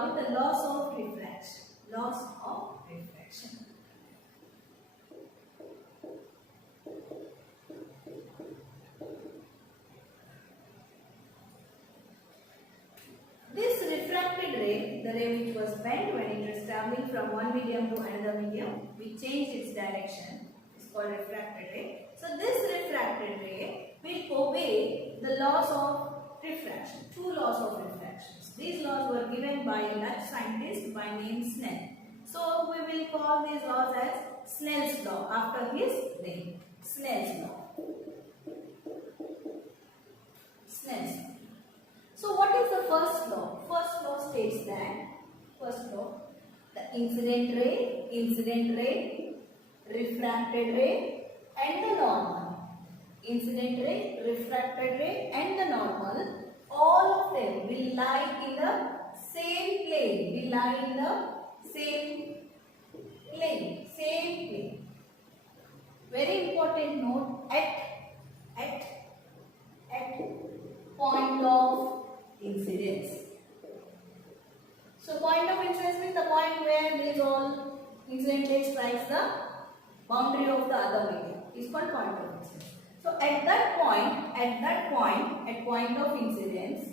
about the laws of refraction. Laws of refraction. This refracted ray, the ray which was bent when it was traveling from one medium to another medium, which changed its direction, is called refracted ray. So this refracted ray will obey the laws of refraction, two laws of refractions. These laws were given by a Dutch scientist by name Snell. So we will call these laws as Snell's law after his name. Snell's law. Snell's law. So what is the first law? First law states that, first law, the incident ray, refracted ray and the normal. Incident ray, refracted ray and the normal, all of them will lie in the same plane. Will lie in the same plane. Very important note, at point of incidence. So point of incidence means the point where this all incident ray strikes the boundary of the other medium is called point of incidence. So at point of incidence,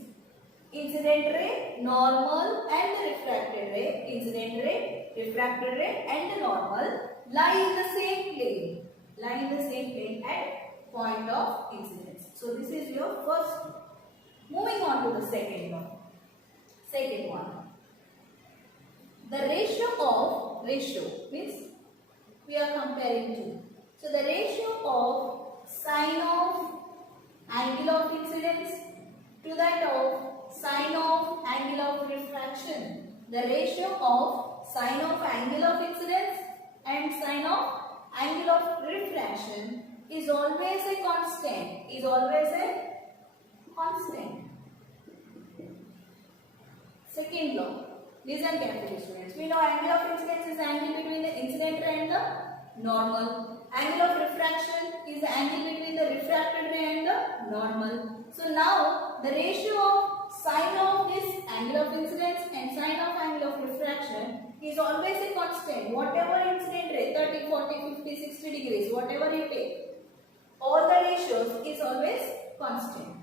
incident ray, normal and the refracted ray, incident ray, refracted ray and the normal lie in the same plane. Lie in the same plane at point of incidence. So this is your first law. Moving on to the second law. Second one. The ratio means we are comparing two. So the ratio of sine of angle of incidence to that of sine of angle of refraction. The ratio of sine of angle of incidence and sine of angle of refraction is always a constant. Second law. Listen carefully, students. We know angle of incidence is the angle between the incident ray and the normal. Angle of refraction is the angle between the refracted ray and the normal. So now the ratio of sine of this angle of incidence and sine of angle of refraction is always a constant. Whatever incident ray, 30, 40, 50, 60 degrees, whatever you take, all the ratios is always constant.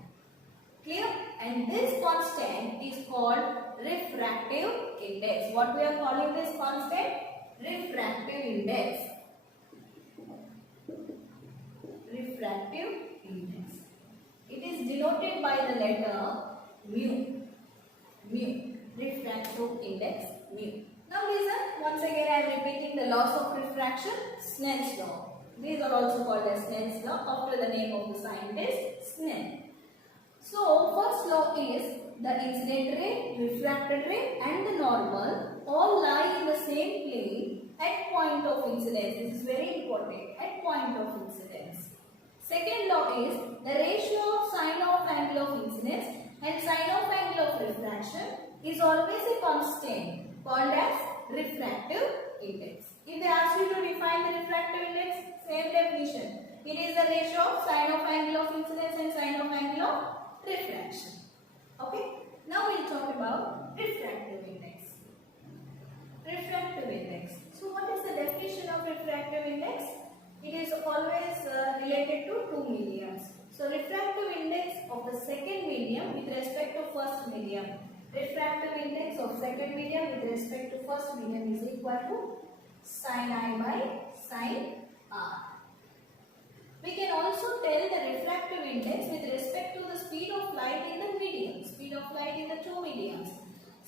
Clear? And this constant is called refractive index. What we are calling this constant? Refractive index. Refractive index. It is denoted by the letter mu. Refractive index mu. Now listen, once again I am repeating the laws of refraction, Snell's law. These are also called as Snell's law after the name of the scientist Snell. So first law is the incident ray, refracted ray and the normal all lie in the same plane at point of incidence. This is very important, at point of incidence. Second law is the ratio of sine of angle of incidence and sine of angle of refraction is always a constant called as refractive index. If they ask you to define the refractive index, same definition. It is the ratio of sine of angle of incidence and sine of angle of refraction. Okay. Now we will talk about refractive index. Refractive index. So what is the definition of refractive index? It is always related to two mediums. So refractive index of the second medium with respect to first medium. Refractive index of second medium with respect to first medium is equal to sin I by sin R. We can also tell the refractive index with respect to the speed of light in the medium. Speed of light in the two mediums.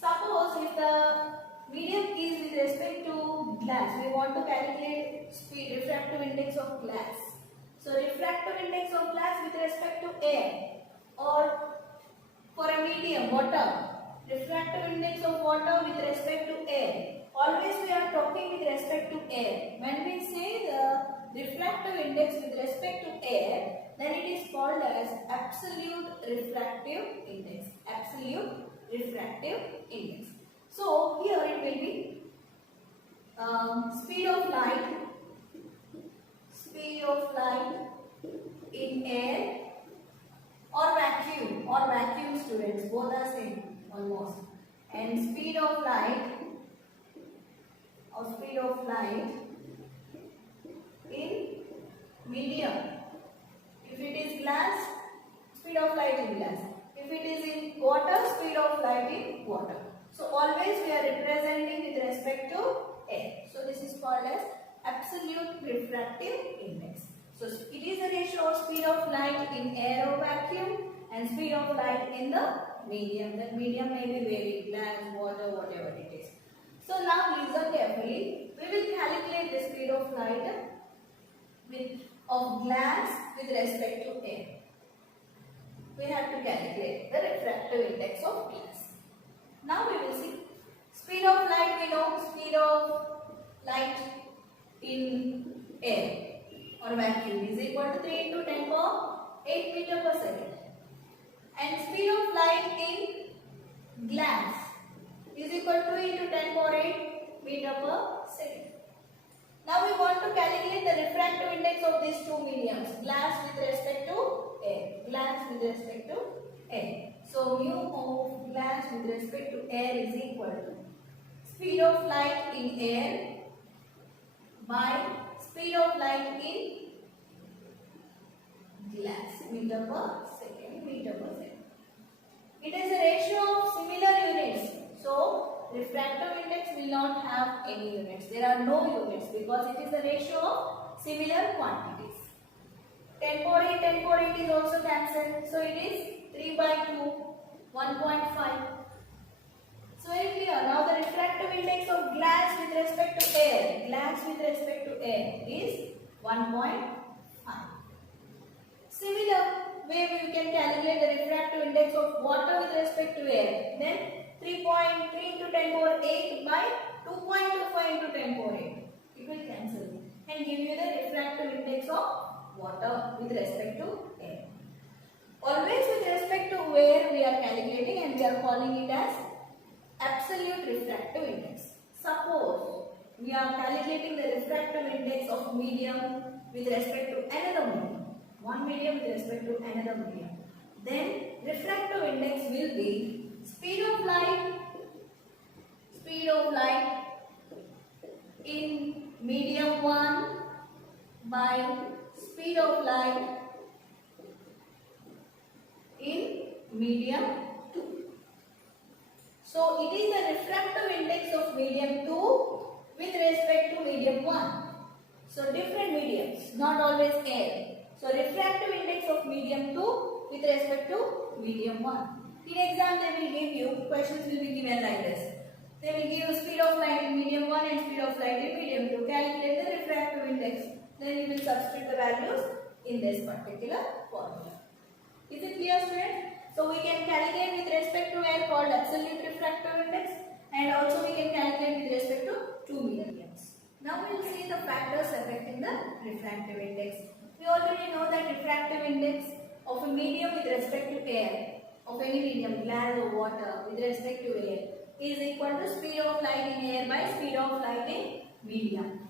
Suppose if the medium is with respect to glass, we want to calculate speed, refractive index of glass. So refractive index of glass with respect to air, or for a medium, water, refractive index of water with respect to air. Always we are talking with respect to air. When we say the refractive index with respect to air, then it is called as absolute refractive index. Absolute refractive index. So here it will be speed of light in air or vacuum students, both are same almost. and speed of light in medium. If it is glass, speed of light in glass. If it is in water, speed of light in water. So always we are representing with respect to air. So this is called as absolute refractive index. So it is a ratio of speed of light in air or vacuum and speed of light in the medium. The medium may be varied, glass, water, whatever it is. So now listen carefully. We will calculate the speed of light of glass with respect to air. We have to calculate the refractive index of glass. Now we will see speed of light. We know speed of light in air or vacuum is equal to 3 into 10 power 8 meter per second. And speed of light in glass is equal to 3 into 10 power 8 meter per second. Now we want to calculate the refractive index of these two mediums, glass with respect to air. Glass with respect to air. So mu of glass with respect to air is equal to speed of light in air by speed of light in glass, meter per second, meter per second. It is a ratio of similar units. So refractive index will not have any units. There are no units because it is a ratio of similar quantities. 10 power 8, 10 power 8 is also cancelled. So it is 3 by 2, 1.5. So very clear. Now the refractive index of glass with respect to air, is 1.5. Similar way we can calculate the refractive index of water with respect to air. Then 3.3 into 10 power 8 by 2.25 into 10 power 8. It will cancel and give you the refractive index of water with respect to air. Always with respect to air we are calculating and we are calling it as absolute refractive index. Suppose we are calculating the refractive index of medium with respect to another medium. One medium with respect to another medium. Then refractive index will be speed of light in medium 1 by speed of light in medium 2. So it is the refractive index of medium 2 with respect to medium 1. So different mediums, not always air. So refractive index of medium 2 with respect to medium 1. In exam they will give you, questions will be given like this. They will give you speed of light in medium 1 and speed of light in medium 2. Calculate the refractive index. Then you will substitute the values in this particular formula. Is it clear, students? So we can calculate with respect to air called absolute refractive index and also we can calculate with respect to two mediums. Now we will see the factors affecting the refractive index. We already know that refractive index of a medium with respect to air, of any medium, glass or water, with respect to air, is equal to speed of light in air by speed of light in medium.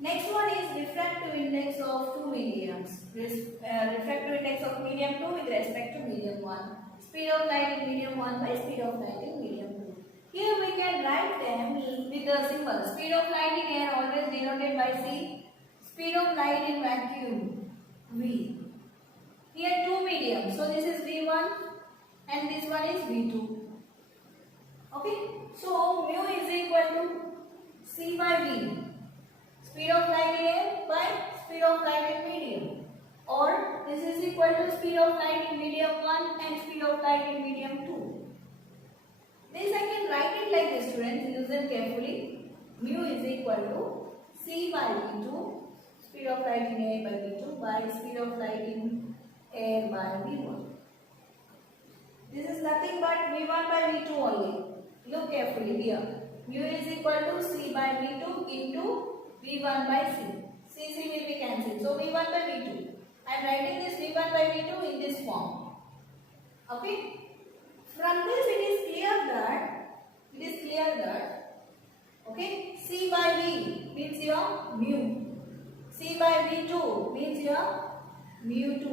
Next one is refractive index of two mediums. Refractive index of medium 2 with respect to medium 1. Speed of light in medium 1 by speed of light in medium 2. Here we can write them with the symbol. Speed of light in air always denoted by C. Speed of light in vacuum, V. Here two mediums. So this is V1 and this one is V2. Okay. So mu is equal to C by V. Speed of light in air by speed of light in medium. Or this is equal to speed of light in medium 1 and speed of light in medium 2. This I can write it like this, students. Listen carefully. Mu is equal to C by V2. Speed of light in air by V2 by speed of light in air by V1. This is nothing but V1 by V2 only. Look carefully here. Mu is equal to C by V2 into V1 by C. C will be cancelled. So V1 by V2. I am writing this V1 by V2 in this form. Okay. From this it is clear that okay, C by V means your mu. C by V2 means your mu2.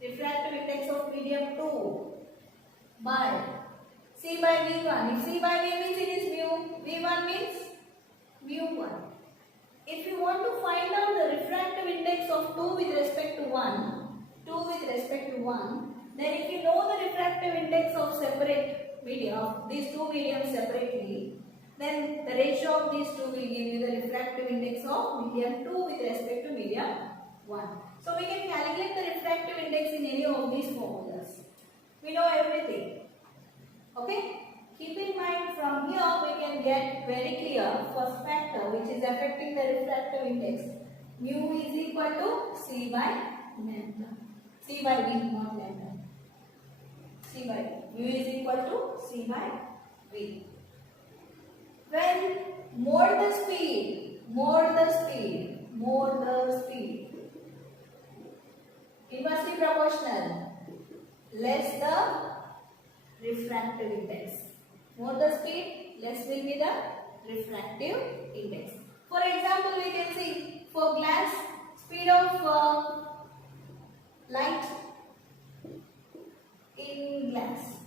Refractive index of medium 2 by C by V1. If C by V means it is mu, V1 means mu1. If you want to find out the refractive index of 2 with respect to 1, then if you know the refractive index of separate media, these two mediums separately, then the ratio of these two will give you the refractive index of medium 2 with respect to medium 1. So we can calculate the refractive index in any of these formulas. We know everything. Okay? Keep in mind, from here we can get very clear first factor which is affecting the refractive index. Mu is equal to C by lambda. C by V, not lambda. C by V. Mu is equal to C by V. When more the speed, inversely proportional, less the refractive index. More the speed, less will be the refractive index. For example, we can see for glass, speed of light in glass.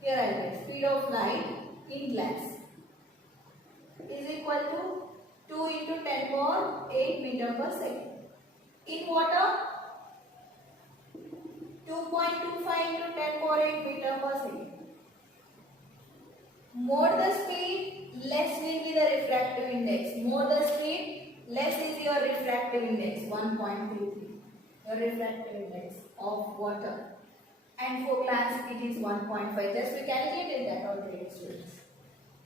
Here I get speed of light in glass is equal to 2 into 10 power 8 meter per second. In water, 2.25 into 10 power 8 meter per second. More the speed, less will be the refractive index. More the speed, less is your refractive index, 1.23. Your refractive index of water. And for glass, it is 1.5. Just we calculated that already, students.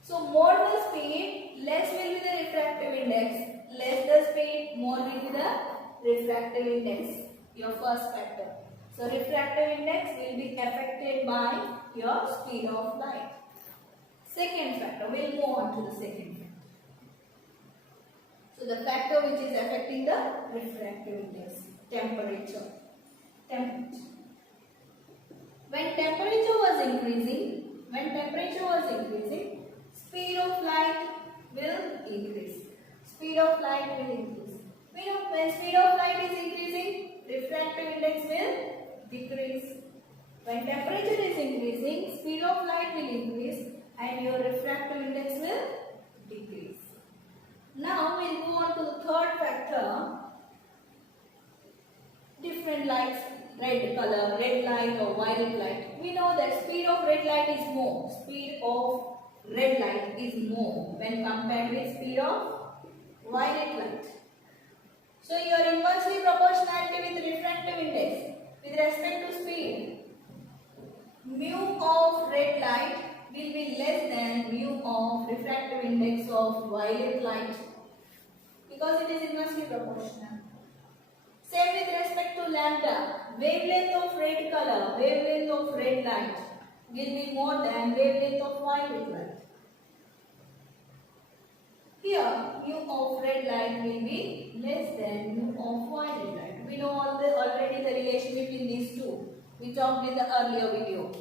So more the speed, less will be the refractive index. Less the speed, more will be the refractive index. Your first factor. So refractive index will be affected by your speed of light. Second factor, we'll move on to the second factor. So the factor which is affecting the refractive index, temperature. When temperature was increasing, speed of light will increase. We know when speed of light is increasing, refractive index will decrease. When temperature is increasing, speed of light will increase and your refractive index will decrease. Now we will move on to the third factor. Different lights, red color, red light or violet light. We know that speed of red light is more. Speed of red light is more when compared with speed of violet light. So your inversely proportionality with refractive index with respect to speed, mu of red light will be less than mu of refractive index of violet light because it is inversely proportional. Same with respect to lambda, wavelength of red color, wavelength of red light will be more than wavelength of violet light. Here, mu of red light will be less than mu of violet light. We know already the relation between these two. We talked in the earlier video.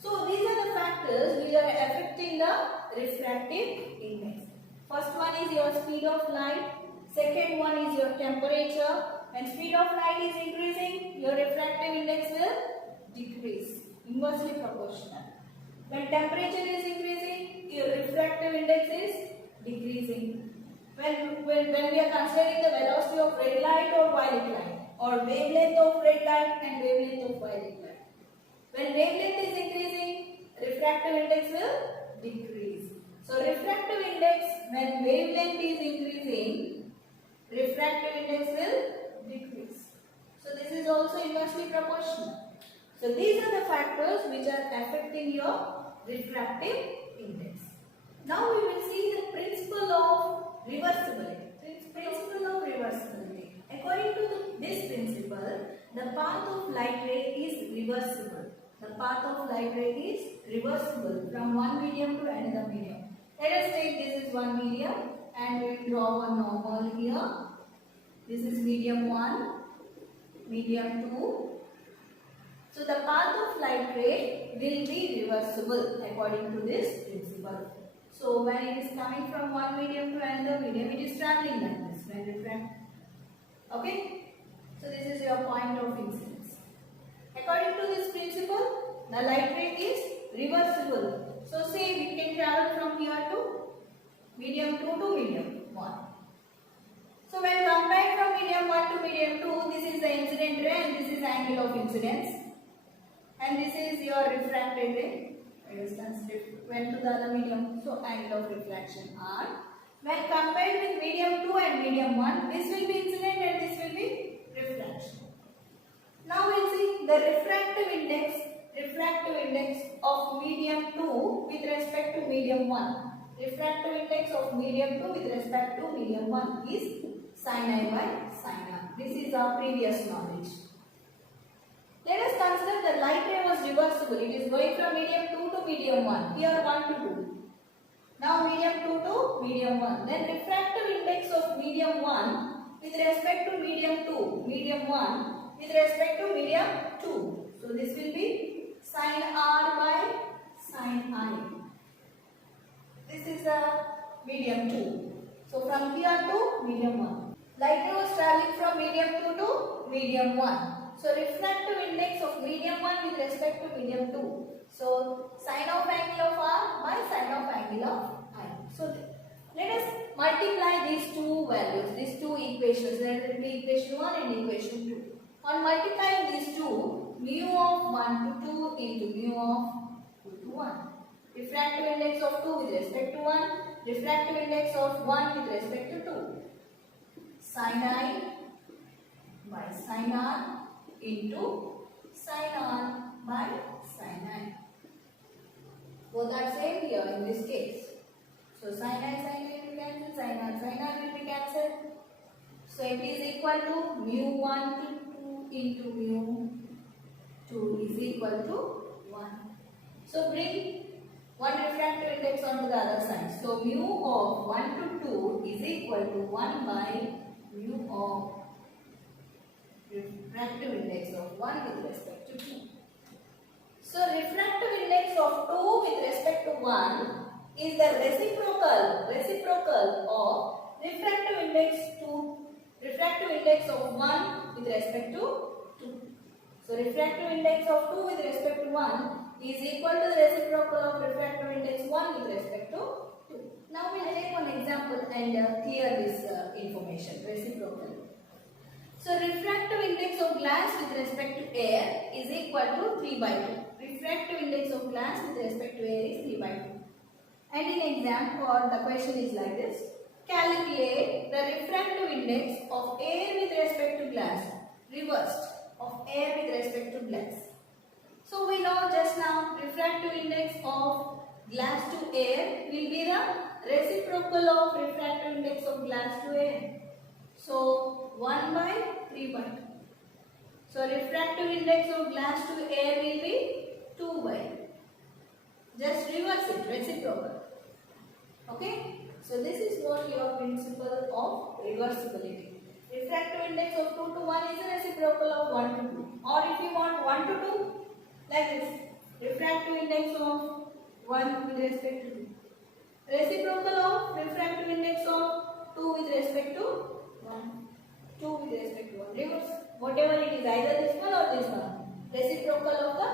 So these are the factors which are affecting the refractive index. First one is your speed of light. Second one is your temperature. When speed of light is increasing, your refractive index will decrease. Inversely proportional. When temperature is increasing, your refractive index is decreasing. When we are considering the velocity of red light or violet light, or wavelength of red light and wavelength of violet light. When wavelength is increasing, refractive index will decrease. So refractive index, when wavelength is increasing, refractive index will decrease. So this is also inversely proportional. So these are the factors which are affecting your refractive index. Now we will see the principle of reversibility. According to this principle, the path of light ray is reversible. From one medium to another medium. Let us take this is one medium and we will draw one normal here. This is medium 1, medium 2. So the path of light ray will be reversible according to this principle. So when it is coming from one medium to another medium, it is traveling like this when different. Okay? So this is your point of incidence. According to this principle, the light ray is reversible reversible. So say we can travel from here to medium 2 to medium 1. So when compared from medium 1 to medium 2, this is the incident ray and this is angle of incidence. And this is your refracted ray. Went to the other medium, so angle of refraction R. When compared with medium 2 and medium 1, this will be incident and this will be refraction. Now we'll see the refractive index of medium 2 with respect to medium 1. Refractive index of medium 2 with respect to medium 1 is sin I by sin R. This is our previous knowledge. Let us consider the light ray was reversible. It is going from medium 2 to medium 1. Here 1 to 2. Now medium 2 to medium 1. Then refractive index of medium 1 with respect to medium 2. Medium 1 with respect to medium 2. So this will be sin R by sin I. This is the medium 2. So from here to medium 1. Light ray was traveling from medium 2 to medium 1. So refractive index of medium 1 with respect to medium 2. So sin of angle of R by sin of angle of I. So let us multiply these two values, these two equations. Let it be equation 1 and equation 2. On multiplying these two, mu of 1 to 2 into mu of 2 to 1. Refractive index of 2 with respect to 1. Refractive index of 1 with respect to 2. Sin I by sin R into sin R by sin I. Both are same here in this case. So sin I will be cancelled, sin R will be cancelled. So it is equal to mu 1 to 2 into mu 2 is equal to 1. So bring one refractive index onto the other side. So mu of 1 to 2 is equal to 1 by mu of refractive index of 1 with respect to 2. So refractive index of 2 with respect to 1 is the reciprocal of refractive index of 1 with respect to 2. So refractive index of 2 with respect to 1 is equal to the reciprocal of refractive index 1 with respect to 2. Now we will take one example and clear this information, reciprocal. So refractive index of glass with respect to air is equal to 3 by 2. Refractive index of glass with respect to air is 3 by 2. And in exam or the question is like this. Calculate the refractive index of air with respect to glass. Reversed of air with respect to glass. So we know just now refractive index of glass to air will be the reciprocal of refractive index of glass to air. So 1 by 3 by 2. So refractive index of glass to air will be 2 by 2. Just reverse it, reciprocal. Okay? So this is what your principle of reversibility. Refractive index of 2 to 1 is a reciprocal of 1 to 2. Or if you want 1 to 2, like this. Refractive index of 1 with respect to 2. Reciprocal of refractive index of 2 with respect to 1. 2 with respect to 1. Reverse. Whatever it is, either this one or this one. Reciprocal of the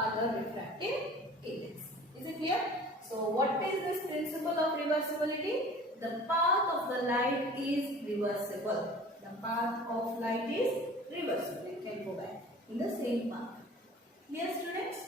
other refractive index. Is it clear? So what is this principle of reversibility? The path of the light is reversible. The path of light is reversible. You can go back in the same path. Yes, students?